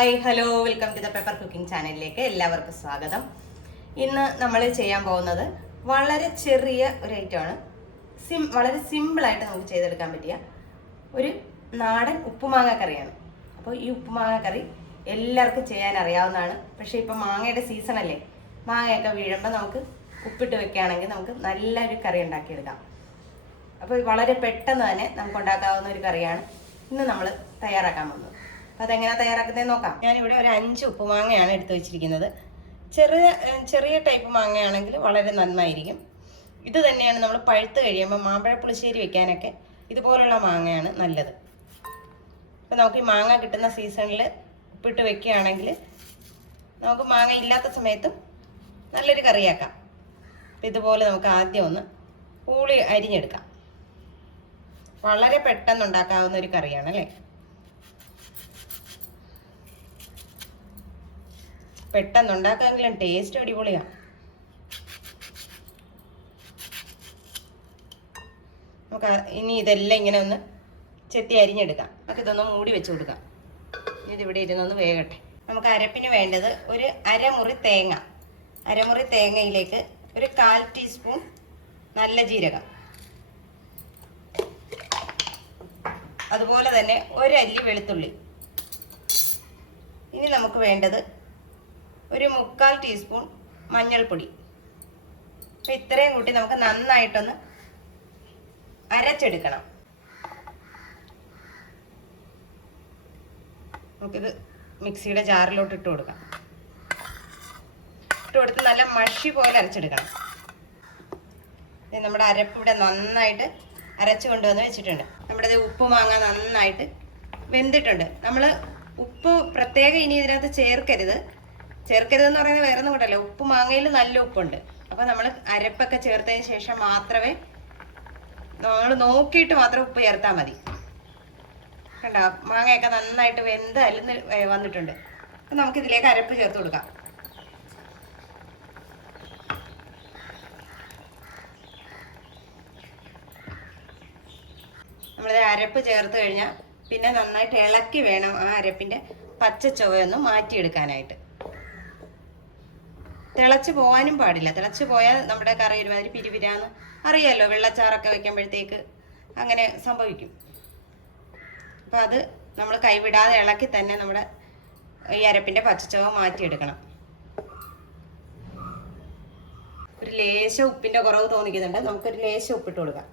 Hi hello welcome to the paper cooking ചാനലിലേക്ക് എല്ലാവർക്കും സ്വാഗതം. ഇന്ന് നമ്മൾ ചെയ്യാൻ പോകുന്നത് വളരെ ചെറിയ ഒരു ഐറ്റമാണ് സിം വളരെ സിമ്പിളായിട്ട് നമുക്ക് ചെയ്തെടുക്കാൻ പറ്റിയ ഒരു നാടൻ ഉപ്പുമാങ്ങ കറിയാണ് അപ്പോൾ ഈ ഉപ്പുമാങ്ങ കറി എല്ലാവർക്കും ചെയ്യാൻ അറിയാവുന്നതാണ്. പക്ഷേ ഇപ്പം മാങ്ങയുടെ സീസൺ അല്ലേ. മാങ്ങയൊക്കെ വീഴുമ്പോൾ നമുക്ക് ഉപ്പിട്ട് വെക്കുകയാണെങ്കിൽ നമുക്ക് നല്ലൊരു കറി ഉണ്ടാക്കിയെടുക്കാം. അപ്പോൾ വളരെ പെട്ടെന്ന് തന്നെ നമുക്ക് ഉണ്ടാക്കാവുന്ന ഒരു കറിയാണ് ഇന്ന് നമ്മൾ തയ്യാറാക്കാൻ പോകുന്നത്. അതെങ്ങനെ തയ്യാറാക്കുന്നത് നോക്കാം. ഞാനിവിടെ ഒരു അഞ്ച് ഉപ്പുമാങ്ങയാണ് എടുത്തു വെച്ചിരിക്കുന്നത്. ചെറിയ ചെറിയ ടൈപ്പ് മാങ്ങയാണെങ്കിൽ വളരെ നന്നായിരിക്കും. ഇത് തന്നെയാണ് നമ്മൾ പഴുത്ത് കഴിയുമ്പോൾ മാമ്പഴ പുളിശ്ശേരി വെക്കാനൊക്കെ ഇതുപോലുള്ള മാങ്ങയാണ് നല്ലത്. അപ്പോൾ നമുക്ക് ഈ മാങ്ങ കിട്ടുന്ന സീസണിൽ ഉപ്പിട്ട് വെക്കുകയാണെങ്കിൽ നമുക്ക് മാങ്ങ ഇല്ലാത്ത സമയത്തും നല്ലൊരു കറിയാക്കാം. ഇതുപോലെ നമുക്ക് ആദ്യം ഒന്ന് പൂളി അരിഞ്ഞെടുക്കാം. വളരെ പെട്ടെന്ന് ഉണ്ടാക്കാവുന്ന ഒരു കറിയാണ് അല്ലേ? പെട്ടെന്ന് ഉണ്ടാക്കാമെങ്കിലും ടേസ്റ്റ് അടിപൊളിയാണ് നമുക്ക് ഇനി ഇതെല്ലാം ഇങ്ങനെ ഒന്ന് ചെത്തി അരിഞ്ഞെടുക്കാം. നമുക്ക് ഇതൊന്ന് മൂടി വെച്ച് കൊടുക്കാം. ഇനി ഇതിവിടെ ഇരുന്നൊന്ന് വേകട്ടെ. നമുക്ക് അരപ്പിന് വേണ്ടത് ഒരു അരമുറി തേങ്ങ. അരമുറി തേങ്ങയിലേക്ക് ഒരു കാൽ ടീസ്പൂൺ നല്ല ജീരകം. അതുപോലെ തന്നെ ഒരല്ലി വെളുത്തുള്ളി. ഇനി നമുക്ക് വേണ്ടത് മുക്കാൽ ടീസ്പൂൺ മഞ്ഞൾപ്പൊടി. അപ്പം ഇത്രയും കൂട്ടി നമുക്ക് നന്നായിട്ടൊന്ന് അരച്ചെടുക്കണം. നമുക്കിത് മിക്സിയുടെ ജാറിലോട്ട് ഇട്ട് കൊടുക്കാം. ഇട്ട് കൊടുത്ത് നല്ല മഷി പോലെ അരച്ചെടുക്കണം. നമ്മുടെ അരപ്പ് ഇവിടെ നന്നായിട്ട് അരച്ചു കൊണ്ടുവന്ന് വെച്ചിട്ടുണ്ട്. നമ്മുടെ ഉപ്പ് മാങ്ങ നന്നായിട്ട് വെന്തിട്ടുണ്ട്. നമ്മൾ ഉപ്പ് പ്രത്യേകം ഇനി ഇതിനകത്ത് ചേർക്കരുത്. ചേർക്കരുതെന്ന് പറയുന്നത് വേറെ ഒന്നും കൂട്ടല്ലേ. ഉപ്പ് മാങ്ങയിൽ നല്ല ഉപ്പുണ്ട്. അപ്പോൾ നമ്മൾ അരപ്പൊക്കെ ചേർത്തതിന് ശേഷം മാത്രമേ നമ്മൾ നോക്കിയിട്ട് മാത്രം ഉപ്പ് ചേർത്താൽ മതി. കണ്ടോ? മാങ്ങയൊക്കെ നന്നായിട്ട് വെന്ത് അലിന്ന് വന്നിട്ടുണ്ട്. അപ്പം നമുക്കിതിലേക്ക് അരപ്പ് ചേർത്ത് കൊടുക്കാം. നമ്മളിത് അരപ്പ് ചേർത്ത് കഴിഞ്ഞാൽ പിന്നെ നന്നായിട്ട് ഇളക്കി വേണം ആ അരപ്പിന്റെ പച്ച ചുവയൊന്ന് മാറ്റിയെടുക്കാനായിട്ട്. തിളച്ച് പോകാനും പാടില്ല. തിളച്ച് പോയാൽ നമ്മുടെ കറി ഒരുമാതിരി പിരിപിരാന്ന് അറിയാലോ. വെള്ളച്ചാറൊക്കെ വെക്കുമ്പോഴത്തേക്ക് അങ്ങനെ സംഭവിക്കും. അപ്പം അത് നമ്മൾ കൈവിടാതെ ഇളക്കി തന്നെ നമ്മുടെ ഈ അരപ്പിന്റെ പച്ചച്ചവ മാറ്റിയെടുക്കണം. ഒരു ലേശം ഉപ്പിന്റെ കുറവ് തോന്നിക്കുന്നുണ്ട്. നമുക്കൊരു ലേശം ഉപ്പിട്ട് കൊടുക്കാം.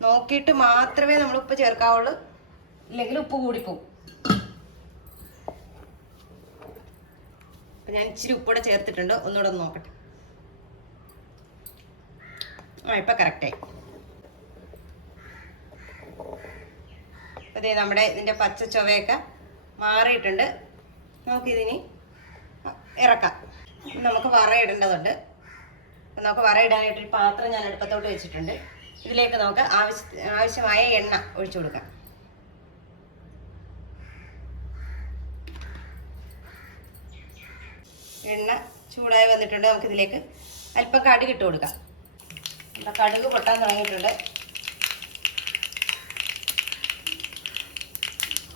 നോക്കിയിട്ട് മാത്രമേ നമ്മൾ ഉപ്പ് ചേർക്കാവുള്ളൂ. ഇല്ലെങ്കിൽ ഉപ്പ് കൂടിപ്പോവും. ഞാൻ ഇച്ചിരി ഉപ്പൂടെ ചേർത്തിട്ടുണ്ട്. ഒന്നുകൂടെ ഒന്ന് നോക്കട്ടെ. ആ ഇപ്പൊ കറക്റ്റായി അതെ നമ്മുടെ ഇതിന്റെ പച്ച ചൊവയൊക്കെ മാറിയിട്ടുണ്ട്. നമുക്കിതിനി ഇറക്കാം. നമുക്ക് വറയിടേണ്ടതുണ്ട്. നമുക്ക് വറയിടാനായിട്ട് ഒരു പാത്രം ഞാൻ അടുപ്പത്തോട്ട് വെച്ചിട്ടുണ്ട്. ഇതിലേക്ക് നമുക്ക് ആവശ്യ ആവശ്യമായ എണ്ണ ഒഴിച്ചു കൊടുക്കാം. എണ്ണ ചൂടായി വന്നിട്ടുണ്ട്. നമുക്കിതിലേക്ക് അല്പം കടുക് ഇട്ട് കൊടുക്കാം. അപ്പം കടുക് പൊട്ടാൻ തുടങ്ങിയിട്ടുണ്ട്.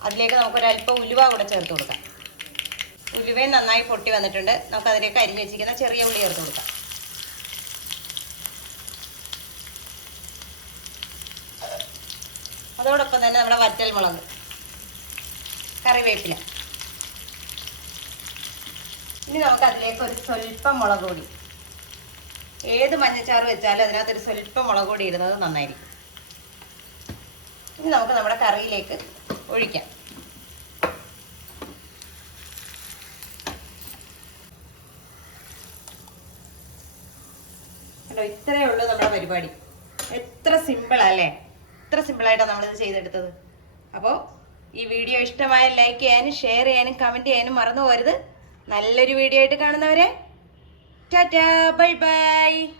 അതിലേക്ക് നമുക്കൊരല്പം ഉലുവ കൂടെ ചേർത്ത് കൊടുക്കാം. ഉലുവയും നന്നായി പൊട്ടി വന്നിട്ടുണ്ട്. നമുക്ക് അതിലേക്ക് അരിഞ്ഞ് വെച്ചിരിക്കുന്ന ചെറിയ ഉള്ളി ചേർത്ത് കൊടുക്കാം. അതോടൊപ്പം തന്നെ നമ്മുടെ വറ്റൽ മുളക് കറിവേപ്പില. ഇനി നമുക്ക് അതിലേക്ക് ഒരു സ്വല്പം മുളക് പൊടി ഏത് മഞ്ഞച്ചാറ് വെച്ചാലും അതിനകത്ത് ഒരു സ്വല്പം മുളക് പൊടി ഇടുന്നത് നന്നായിരിക്കും. ഇനി നമുക്ക് നമ്മുടെ കറിയിലേക്ക് ഒഴിക്കാം. കണ്ടോ ഇത്രയേ ഉള്ളൂ നമ്മുടെ പരിപാടി. എത്ര സിമ്പിളല്ലേ എത്ര സിമ്പിളായിട്ടാണ് നമ്മളിത് ചെയ്തെടുത്തത്. അപ്പോൾ ഈ വീഡിയോ ഇഷ്ടമായ ലൈക്ക് ചെയ്യാനും ഷെയർ ചെയ്യാനും കമന്റ് ചെയ്യാനും മറന്നു പോരുത് നല്ലൊരു വീഡിയോ ആയിട്ട് കാണുന്നവരെ ടാറ്റാ ബൈ ബൈ.